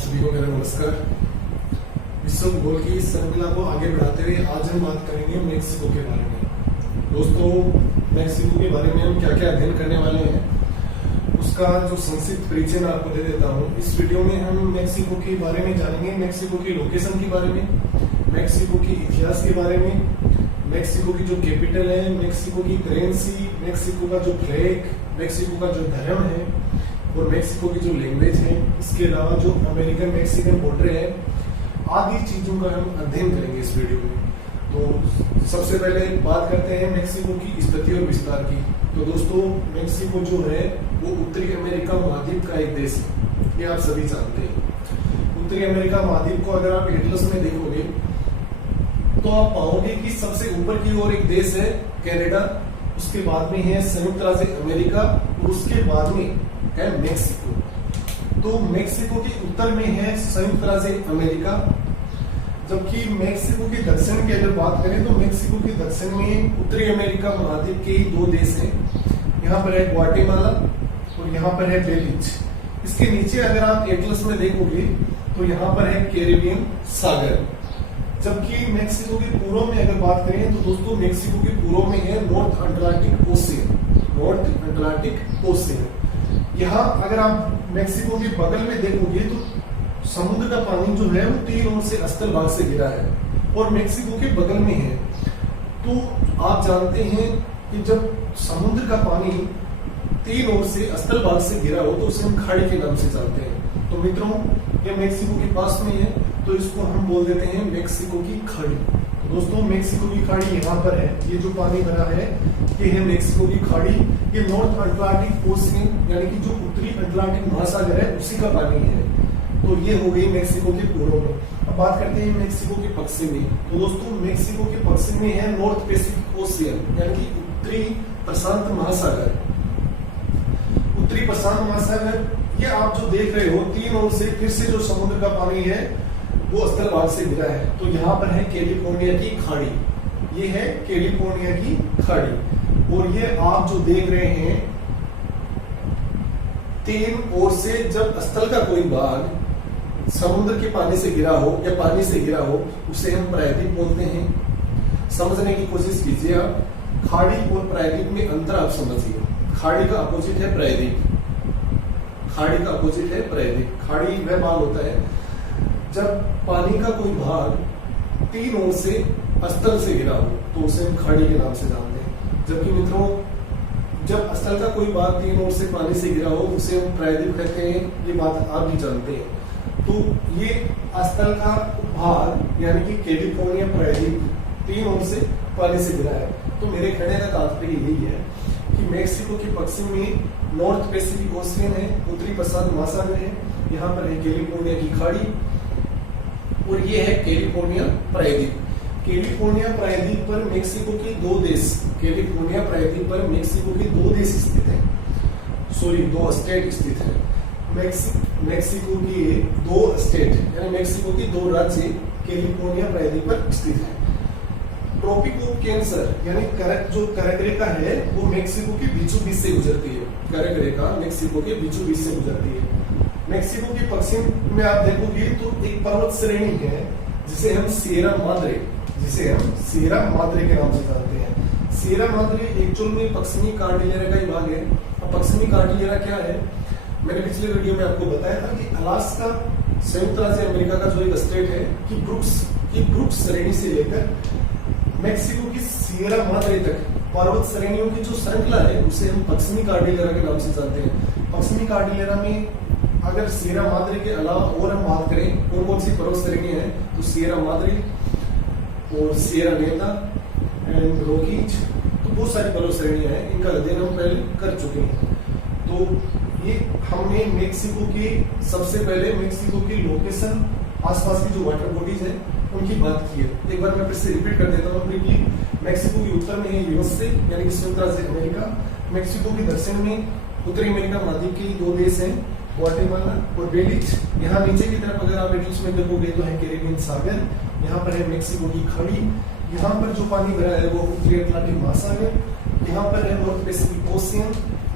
सभी को मेरा नमस्कार। विश्व भूगोल की इस श्रृंखला को आगे बढ़ाते हुए आज हम बात करेंगे मेक्सिको के बारे में। दोस्तों, मेक्सिको के बारे में हम क्या क्या अध्ययन करने वाले हैं उसका जो संक्षिप्त परिचय मैं आपको दे देता हूँ। इस वीडियो में हम मेक्सिको के बारे में जानेंगे, मेक्सिको की लोकेशन के बारे में, मेक्सिको की इतिहास के बारे में, मेक्सिको की जो कैपिटल है, मेक्सिको की करेंसी, मेक्सिको का जो फ्लैग, मेक्सिको का जो धर्म है और मेक्सिको की जो लैंग्वेज है, इसके अलावा जो अमेरिकन मेक्सिकन बॉर्डर है, आदि चीजों का हम अध्ययन करेंगे इस वीडियो में। तो सबसे पहले बात करते हैं मेक्सिको की स्थिति और विस्तार की। तो दोस्तों, मेक्सिको जो है वो उत्तरी अमेरिका महाद्वीप का एक देश है, ये आप सभी जानते हैं। उत्तरी अमेरिका महाद्वीप को अगर आप एटलस में देखोगे तो आप पाओगे कि सबसे ऊपर की ओर एक देश है कनाडा, उसके बाद में है संयुक्त राज्य अमेरिका और उसके बाद में है मेक्सिको। तो मेक्सिको के उत्तर में है संयुक्त राज्य अमेरिका, जबकि मेक्सिको के दक्षिण की अगर बात करें तो मेक्सिको के दक्षिण में उत्तरी अमेरिका महाद्वीप के दो देश हैं। यहाँ पर है ग्वाटेमाला और यहाँ पर है बेलीज। इसके नीचे अगर आप एटलस में देखोगे तो यहाँ पर है कैरेबियन सागर। जबकि मेक्सिको के पूर्व में अगर बात करें तो दोस्तों मेक्सिको के पूर्व में है north Atlantic ocean, north Atlantic ocean. यहाँ अगर आप मेक्सिको के बगल में देखोगे तो समुद्र का पानी जो है वो तीन ओर से स्थल भाग से घिरा है और मेक्सिको के बगल में है। तो आप जानते हैं कि जब समुद्र का पानी तीन ओर से स्थल भाग से घिरा हो तो उसे हम खाड़ी के नाम से जानते हैं। तो मित्रों, ये मेक्सिको के पास में है तो इसको हम बोल देते हैं मेक्सिको की खाड़ी। दोस्तों, मेक्सिको की खाड़ी यहाँ पर है, ये जो पानी भरा है ये है मेक्सिको की खाड़ी। ये नॉर्थ अटलांटिक ओशियन यानी कि जो उत्तरी अटलांटिक महासागर है उसी का पानी है। तो ये हो गई मेक्सिको के पूर्व में। अब बात करते हैं मेक्सिको के पश्चिम में। तो दोस्तों, मेक्सिको के पश्चिम में है नॉर्थ पैसिफिक ओशियन यानी कि उत्तरी प्रशांत महासागर। उत्तरी प्रशांत महासागर ये आप जो देख रहे हो तीन ओर से फिर से जो समुद्र का पानी है वो स्थल भाग से गिरा है। तो यहाँ पर है कैलिफोर्निया की खाड़ी, ये है कैलिफोर्निया की खाड़ी। और ये आप जो देख रहे हैं तीन ओर से जब स्थल का कोई भाग समुद्र के पानी से गिरा हो या पानी से गिरा हो उसे हम प्रायद्वीप बोलते हैं। समझने की कोशिश कीजिए आप, खाड़ी और प्रायद्वीप में अंतर आप समझिए। खाड़ी का अपोजिट है प्रायद्वीप, खाड़ी का अपोजिट है प्रायद्वीप। खाड़ी वह भाग होता है जब पानी का कोई भाग तीन ओर से स्थल से गिरा हो तो उसे हम खाड़ी के नाम से जानते हैं। जबकि मित्रों, जब स्थल का कोई भाग तीन ओर से पानी से गिरा हो उसे हम प्रायद्वीप कहते हैं। ये बात आप भी जानते हैं। तो ये स्थल का भाग यानी कि कैलिफोर्निया प्रायद्वीप तीन ओर से पानी से गिरा है। तो मेरे कहने का तात्पर्य यही है कि मेक्सिको के पश्चिम में नॉर्थ पैसिफिक ओशियन है, उत्तरी प्रशांत महासागर है, यहाँ पर है कैलिफोर्निया की खाड़ी और ये है कैलिफोर्निया प्रायद्वीप। कैलिफोर्निया प्रायद्वीप पर मेक्सिको के दो देश, कैलिफोर्निया प्रायद्वीप पर मेक्सिको के दो देश स्थित हैं, सॉरी दो स्टेट स्थित हैं। मेक्सिको की दो स्टेट यानी मेक्सिको की दो राज्य कैलिफोर्निया प्रायद्वीप पर स्थित हैं। ट्रॉपिक ऑफ कैंसर यानी जो कर्क रेखा है वो मेक्सिको के बीचों बीच से गुजरती है। कर्क रेखा मेक्सिको के बीचों बीच से गुजरती है। मेक्सिको के पश्चिम में आप देखोगे तो एक पर्वत श्रेणी है जिसे हम सिएरा माद्रे के नाम से जानते हैं। सिएरा माद्रे एक्चुअल में पश्चिमी कार्डिलेरा का ही भाग है। अब पश्चिमी कार्डिलेरा क्या है, मैंने पिछले वीडियो में आपको बताया था कि अलास्का संयुक्त राज्य अमेरिका का जो एक स्टेट है कि ब्रुक्स श्रेणी से लेकर मेक्सिको की सिएरा माद्रे तक पर्वत श्रेणियों की जो श्रृंखला है उसे हम पश्चिमी कार्डिलेरा के नाम से जानते हैं। पश्चिमी कार्डिलेरा में अगर सिएरा माद्रे के अलावा और हम बात करें कौन कौन सी पर्वत श्रेणियां हैं तो सिएरा माद्रे और सिएरा नेता एंड रॉकीज, तो बहुत सारी पर्वत श्रेणियां हैं। इनका अध्ययन हम पहले कर चुके हैं। तो ये हमने मेक्सिको के सबसे पहले मेक्सिको की लोकेशन, आसपास की जो वाटर बॉडीज है उनकी बात की है। एक बार मैं फिर से रिपीट कर देता हूँ कि मेक्सिको के उत्तर में है यूएसए यानी कि संयुक्त राज्य अमेरिका। मेक्सिको के दक्षिण में उत्तरी अमेरिका महाद्वीप के दो देश हैं, ग्वाटेमाला और बेलीज। यहाँ नीचे की तरफ अगर आप एटलस में देखोगे तो है कैरेबियन सागर, यहाँ पर है मेक्सिको की खाड़ी, यहाँ पर जो पानी भरा है वो उत्तरी अटलांटिक महासागर, यहाँ पर है नॉर्थ पैसिफिक ओशियन,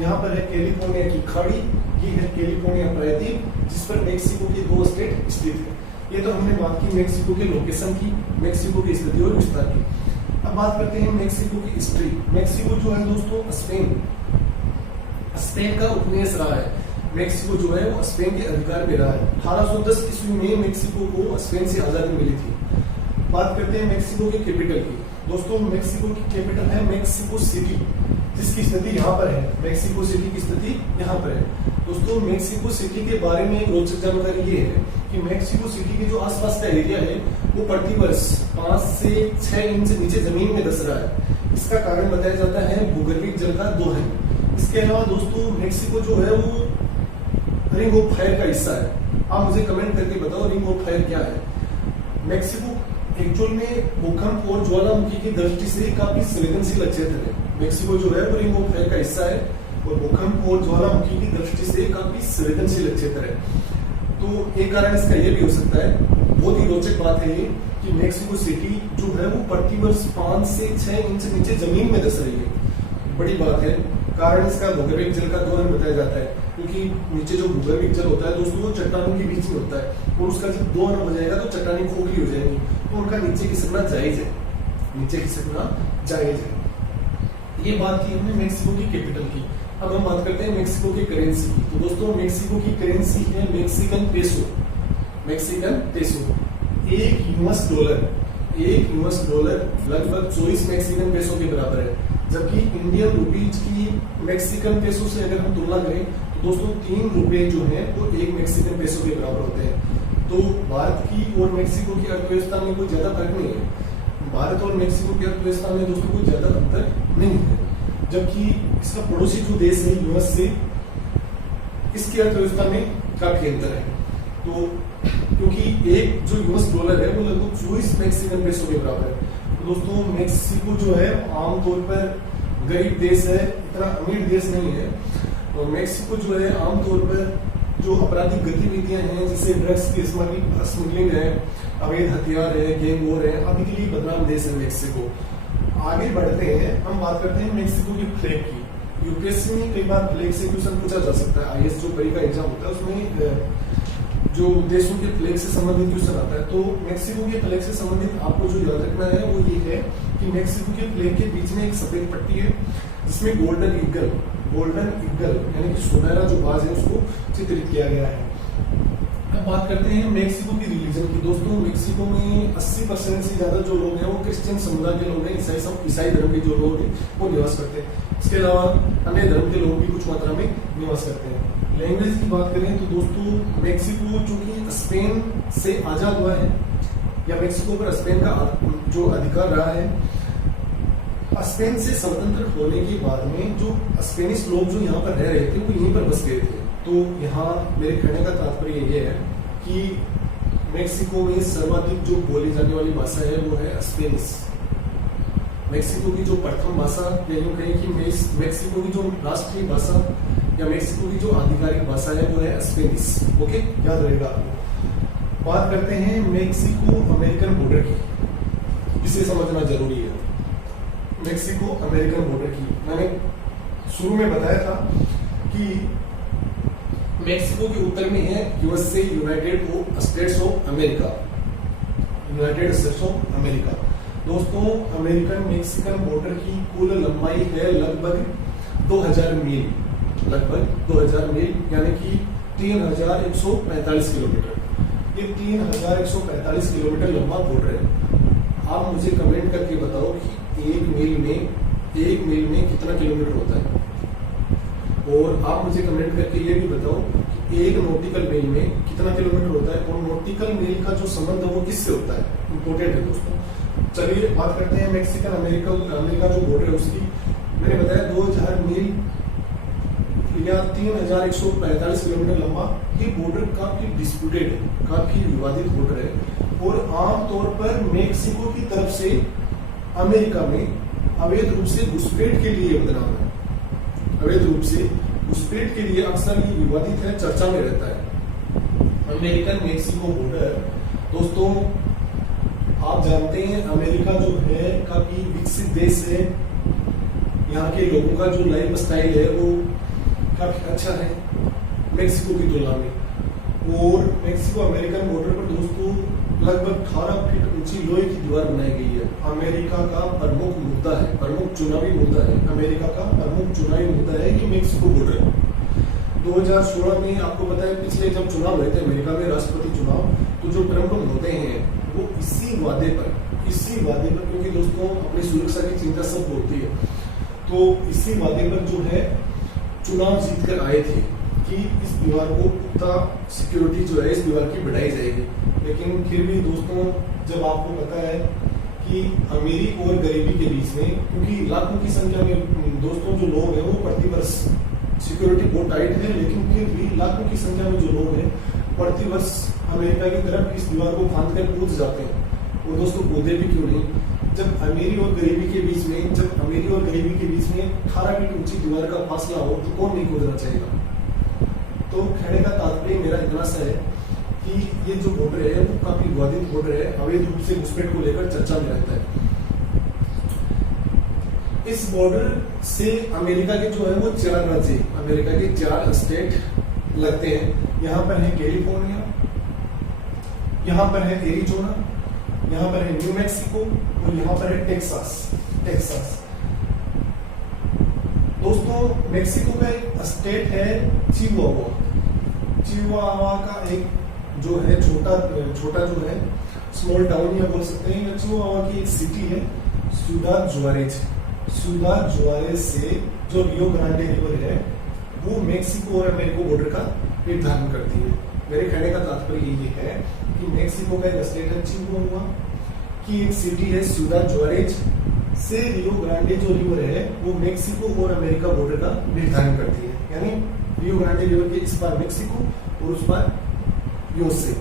यहाँ पर है कैलिफोर्निया की खाड़ी, ये है कैलिफोर्निया प्रायद्वीप जिस पर मेक्सिको के दो स्टेट स्थित है। ये तो हमने बात की मेक्सिको के लोकेशन की, मेक्सिको की स्थिति और विस्तार की। अब बात करते हैं मेक्सिको की हिस्ट्री। मेक्सिको जो है दोस्तों स्पेन का उपनिवेश रहा है। मेक्सिको जो है वो स्पेन के अधिकार में रहा है। 1810 ईस्वी में मेक्सिको को स्पेन से आजादी मिली थी। बात करते हैं मेक्सिको के कैपिटल की। दोस्तों मेक्सिको की कैपिटल है मेक्सिको सिटी, जिसकी स्थिति यहाँ पर है। मेक्सिको सिटी की स्थिति यहाँ पर है। दोस्तों मेक्सिको सिटी के बारे में एक रोचक जानकारी ये है कि मेक्सिको सिटी के जो आसपास का एरिया है वो प्रति वर्ष 5 से 6 इंच नीचे जमीन में धंस रहा है। इसका कारण बताया जाता है भूगर्भिक जल का दोहन। इसके अलावा दोस्तों मेक्सिको जो है वो रिंग ऑफ फायर का हिस्सा है। आप मुझे कमेंट करके बताओ रिंग ऑफ फायर क्या है। मेक्सिको एक्चुअल में भूकंप और ज्वालामुखी की दृष्टि से काफी संवेदनशील क्षेत्र है। मेक्सिको जो है वो रिंग ऑफ फायर का हिस्सा है और भूकंप और ज्वालामुखी की दृष्टि से काफी संवेदनशील क्षेत्र है। तो एक कारण इसका यह भी हो सकता है, बहुत ही रोचक बात है ये, कि मेक्सिको सिटी जो है वो प्रति वर्ष 5 से 6 इंच नीचे जमीन में धंस रही है। बड़ी बात है। कारण इसका भूगर्भिक जल का दोहन बताया जाता है, क्योंकि नीचे जो भूगर्भिक जल होता है दोस्तों वो चट्टानों के बीच में होता है और उसका जब दोहन हो जाएगा तो चट्टानें खोखली हो जाएगी, तो उनका नीचे खिसकना जायज है। नीचे खिसकना जायज है। ये बात की हमने मेक्सिको की कैपिटल की। अब हम बात करते हैं मेक्सिको की करेंसी की। तो दोस्तों मेक्सिको की करेंसी है मेक्सिकन पेसो। मेक्सिकन पेसो एक यूएस डॉलर लगभग 24 मेक्सिकन पेसो के बराबर है। जबकि इंडियन रुपीज की मेक्सिकन पेसो से अगर हम तुलना करें तो दोस्तों 3 रुपए जो है वो 1 मेक्सिकन पेसो के बराबर होते हैं। तो भारत की और मेक्सिको की अर्थव्यवस्था में कोई ज्यादा फर्क नहीं है। भारत और मेक्सिको की अर्थव्यवस्था में दोस्तों कोई ज्यादा अंतर नहीं है। जबकि इसका पड़ोसी जो देश है यूएस से, इसकी अर्थव्यवस्था में काफी अंतर है। तो क्योंकि एक जो यूएस डॉलर है वो लगभग 24 मेक्सिकन पेसो के बराबर है। तो दोस्तों मेक्सिको जो है आमतौर पर गरीब देश है, इतना अमीर देश नहीं है। और मेक्सिको जो है आमतौर पर जो आपराधिक गतिविधियां हैं जैसे ड्रग्स की स्मगलिंग है, अवैध हथियार है, गैंग वॉर है, अभी के लिए बदनाम देश है मेक्सिको। आगे बढ़ते हैं, हम बात करते हैं मेक्सिको की फ्लैग की। यूपीएससी में कई बार फ्लैग से क्वेश्चन पूछा जा सकता है। आईएएस जो परी का एग्जाम होता है उसमें जो देशों के फ्लैग से संबंधित क्वेश्चन आता है। तो मेक्सिको के फ्लैग से संबंधित आपको जो याद रखना है वो ये है कि मेक्सिको के फ्लैग के बीच में एक सफेद पट्टी है जिसमें गोल्डन ईगल यानी कि सुनहरा जो बाज है उसको चित्रित किया गया है। अब बात करते हैं मेक्सिको की रिलीजन की। दोस्तों मेक्सिको में 80% से ज्यादा जो लोग हैं वो क्रिश्चियन समुदाय के लोग हैं। ईसाई धर्म के जो लोग हैं वो निवास करते हैं। इसके अलावा अन्य धर्म के लोग भी कुछ मात्रा में निवास करते हैं। लैंग्वेज की बात करें तो दोस्तों मेक्सिको चूंकि स्पेन से आजाद हुआ है या मेक्सिको पर स्पेन का जो अधिकार रहा है, स्पेन से स्वतंत्र होने के बाद में जो स्पेनिश लोग जो यहाँ पर रह रहे थे वो यहीं पर बस गए थे। तो यहाँ मेरे कहने का तात्पर्य ये है कि मेक्सिको में सर्वाधिक जो बोली जाने वाली भाषा है वो है स्पेनिश। मेक्सिको की जो प्रथम भाषा या यूं कहें कि मेक्सिको की जो राष्ट्रीय भाषा या मेक्सिको की जो आधिकारिक भाषा है वो है स्पेनिश। ओके, याद रहेगा आपको। बात करते हैं मेक्सिको अमेरिकन बॉर्डर की। इसे समझना जरूरी है। मेक्सिको अमेरिकन बॉर्डर की मैंने शुरू में बताया था कि मेक्सिको के उत्तर में है USA, United states of America. दोस्तों अमेरिकन मेक्सिकन बॉर्डर की कुल लंबाई है लगभग 2000 मील, यानी कि 3145 किलोमीटर। ये 3145 किलोमीटर लंबा बॉर्डर है। आप मुझे कमेंट करके बताओ कि एक मील में कितना किलोमीटर होता है, और आप मुझे कमेंट करके ये भी बताओ कि एक नॉटिकल मील में कितना किलोमीटर होता है, और नॉटिकल मील का जो संबंध है वो किससे होता है, इंपोर्टेंट है दोस्तों। चलिए बात करते हैं मेक्सिकन अमेरिका जो बॉर्डर है उसकी। मैंने बताया 2000 मील या 3145 किलोमीटर लंबा। ये बॉर्डर काफी डिस्प्यूटेड है, काफी विवादित बॉर्डर है, और आमतौर पर मेक्सिको की तरफ से अमेरिका में अवैध रूप से घुसपैठ के लिए बदनाम है। अवैध रूप से घुसपैठ के लिए अक्सर ये विवादित है, चर्चा में रहता है। अमेरिकन मेक्सिको बॉर्डर दोस्तों आप जानते हैं अमेरिका जो है काफी विकसित देश है। यहाँ के लोगों का जो लाइफ स्टाइल है वो काफी अच्छा है मेक्सिको की तुलना में। और मेक्सिको अमेरिकन बॉर्डर लगभग 18 फीट ऊंची लोहे की दीवार बनाई गई है। अमेरिका का प्रमुख मुद्दा है, प्रमुख चुनावी मुद्दा है, अमेरिका का प्रमुख चुनावी मुद्दा है ये मेक्सिको बॉर्डर। 2016 में आपको पता है पिछले जब चुनाव हुए थे अमेरिका में राष्ट्रपति चुनाव, तो जो ट्रम्प होते हैं वो इसी वादे पर, क्योंकि दोस्तों अपनी सुरक्षा की चिंता सब होती है, तो इसी वादे पर जो है चुनाव जीत कर आए थे कि इस दीवार को पुख्ता सिक्योरिटी जो है इस दीवार की बढ़ाई जाएगी। लेकिन फिर भी दोस्तों जब आपको पता है कि अमीरी और गरीबी के बीच में, क्योंकि लाखों की संख्या में दोस्तों जो लोग हैं वो प्रतिवर्ष, सिक्योरिटी बहुत टाइट है लेकिन फिर भी लाखों की संख्या में जो लोग हैं प्रतिवर्ष अमेरिका की तरफ इस दीवार को फांद कर कूद जाते हैं। वो दोस्तों कूदे भी क्यों नहीं, जब अमीरी और गरीबी के बीच में 18 फीट ऊंची दीवार का फासला हो तो कौन नहीं कूदना चाहेगा। तो कहने का तात्पर्य मेरा इतना सा है कि ये जो बॉर्डर है वो काफी विवादित बॉर्डर है, अवैध रूप से घुसपैठ को लेकर चर्चा में रहता है। इस बॉर्डर से अमेरिका के जो है वो 4 राज्य, अमेरिका के 4 स्टेट लगते हैं। यहाँ पर है कैलिफोर्निया, यहाँ पर है एरिजोना, यहाँ पर है न्यू मैक्सिको और यहाँ पर है टेक्सास। दोस्तों मेक्सिको का एक स्टेट है चिहुआहुआ का एक जो है छोटा जो है स्मॉल टाउन या बोल सकते हैं, चिहुआहुआ की एक सिटी है सिudad जुआरेज से जो रियो ग्रांडे रिवर है वो मेक्सिको और अमेरिका बॉर्डर का निर्धारण करती है। मेरे कहने का तात्पर्य ये है कि मेक्सिको का एक स्टेट है चिहुआहुआ की एक सिटी है सिudad जुआरेज से रियो ग्रांडे जो रिवर है वो मेक्सिको और अमेरिका बॉर्डर का निर्धारण करती है। यानी रियो ग्रांडे रिवर के इस पार मेक्सिको और उस पार यूएसए।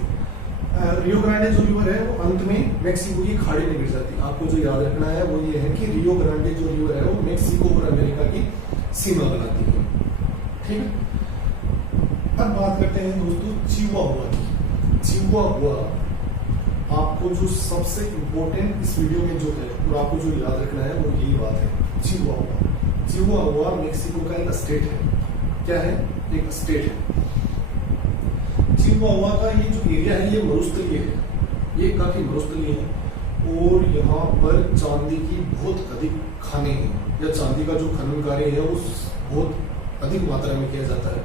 रियो ग्रांडे जो रिवर है वो अंत में मेक्सिको की खाड़ी में गिर जाती है। आपको जो याद रखना है वो ये है कि रियो ग्रांडे जो रिवर है वो मेक्सिको और अमेरिका की सीमा बनाती है। ठीक है, अब बात करते हैं दोस्तों चिहुआहुआ की। चिहुआहुआ आपको जो सबसे इम्पोर्टेंट इस वीडियो में जो है और आपको जो याद रखना है वो यही बात है। चिहुआहुआ मेक्सिको का एक स्टेट है। क्या है? एक स्टेट है। चिहुआहुआ का ये जो एरिया है ये मरुस्थलीय है, ये काफी मरुस्थलीय है और यहाँ पर चांदी की बहुत अधिक खाने हैं या चांदी का जो खनन कार्य है वो बहुत अधिक मात्रा में किया जाता है।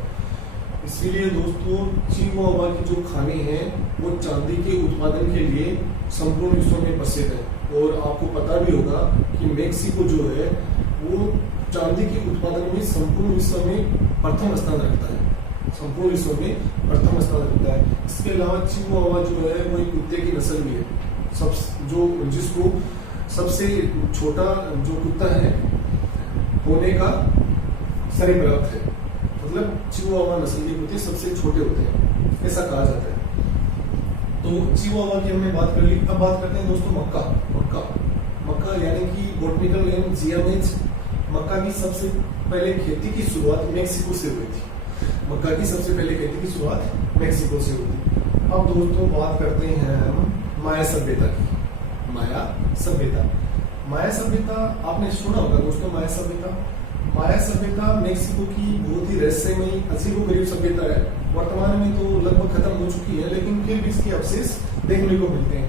इसीलिए दोस्तों चिहुआहुआ की जो खाने हैं वो चांदी के उत्पादन के लिए संपूर्ण विश्व में प्रसिद्ध है। और आपको पता भी होगा कि मेक्सिको जो है वो चांदी के उत्पादन में संपूर्ण विश्व में प्रथम स्थान रखता है, संपूर्ण विश्व में प्रथम स्थान रखता है। इसके अलावा चिहुआहुआ जो है वो एक कुत्ते की नस्ल भी है, जिसको सबसे छोटा जो कुत्ता है होने का श्रेय प्राप्त है। मतलब चिहुआहुआ नस्ल के कुत्ते सबसे छोटे होते हैं, ऐसा कहा जाता है। तो चिहुआहुआ की हमने बात कर ली। अब बात करते हैं दोस्तों मक्का यानी कि बॉटनिकल नेम जियामेज। मक्का की सबसे पहले खेती की शुरुआत मेक्सिको से हुई थी। मक्का की सबसे पहले खेती की शुरुआत मेक्सिको से हुई थी। अब दोस्तों बात करते हैं हम माया सभ्यता की। माया सभ्यता आपने सुना होगा दोस्तों। माया सभ्यता मेक्सिको की बहुत ही रहस्यमयी अजीबोगरीब सभ्यता है। वर्तमान में तो लगभग खत्म हो चुकी है लेकिन फिर भी इसके अवशेष देखने को मिलते हैं।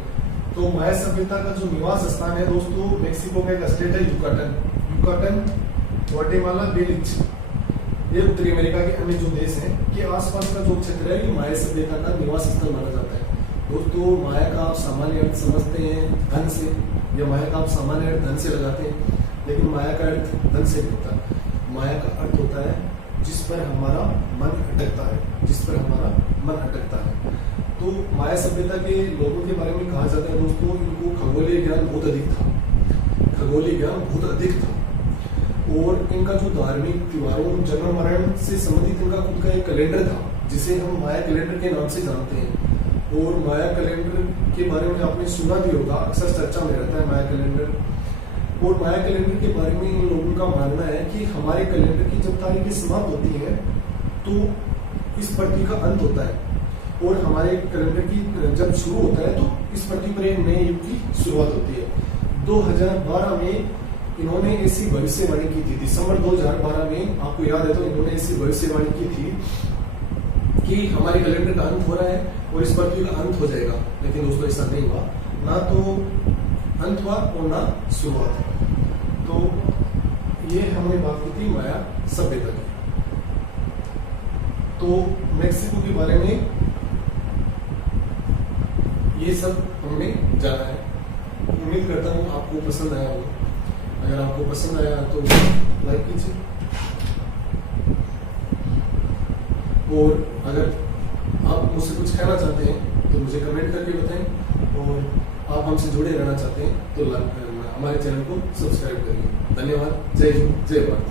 तो माया सभ्यता का जो निवास स्थान है दोस्तों मेक्सिको का एक स्टेट है युकाटन, ग्वाटेमाला, बेलिज। ये उत्तरी अमेरिका के अन्य जो देश हैं के आसपास का जो क्षेत्र है ये माया सभ्यता का निवास स्थल माना जाता है। दोस्तों माया का आप सामान्य अर्थ समझते हैं धन से, या माया का आप सामान्य अर्थ धन से लगाते हैं, लेकिन माया का अर्थ धन से नहीं होता। माया का अर्थ होता है जिस पर हमारा मन अटकता है। तो माया सभ्यता के लोगों के बारे में कहा जाता है दोस्तों इनको खगोलीय ज्ञान बहुत अधिक था और इनका जो धार्मिक त्योहारों जन्म मरण से संबंधित इनका खुद का एक कैलेंडर था जिसे हम माया कैलेंडर के नाम से जानते हैं। और माया कैलेंडर के बारे में आपने सुना भी होगा, अक्सर चर्चा में रहता है माया कैलेंडर। और माया कैलेंडर के बारे में इन लोगों का मानना है कि हमारे कैलेंडर की जब तारीखें समाप्त होती है तो इस पृथ्वी का अंत होता है और हमारे कैलेंडर की जब शुरू होता है तो इस पृथ्वी पर एक नए युग की शुरुआत होती है। 2012 में इन्होंने ऐसी भविष्यवाणी की थी, दिसंबर 2012 में आपको याद है तो इन्होंने ऐसी भविष्यवाणी की थी कि हमारे कैलेंडर का अंत हो रहा है और इस पृथ्वी का अंत हो जाएगा, लेकिन दोस्तों ऐसा नहीं हुआ, ना तो अंत हुआ और ना शुरुआत। तो ये हमने बात की थी माया सभ्यता की। तो मेक्सिको के बारे में ये सब हमने जाना है। उम्मीद करता हूँ आपको पसंद आया होगा। अगर आपको पसंद आया तो लाइक कीजिए, और अगर आप मुझसे कुछ कहना चाहते हैं तो मुझे कमेंट करके बताएं, और आप हमसे जुड़े रहना चाहते हैं तो हमारे चैनल को सब्सक्राइब करिए। धन्यवाद। जय हिंद, जय भारत।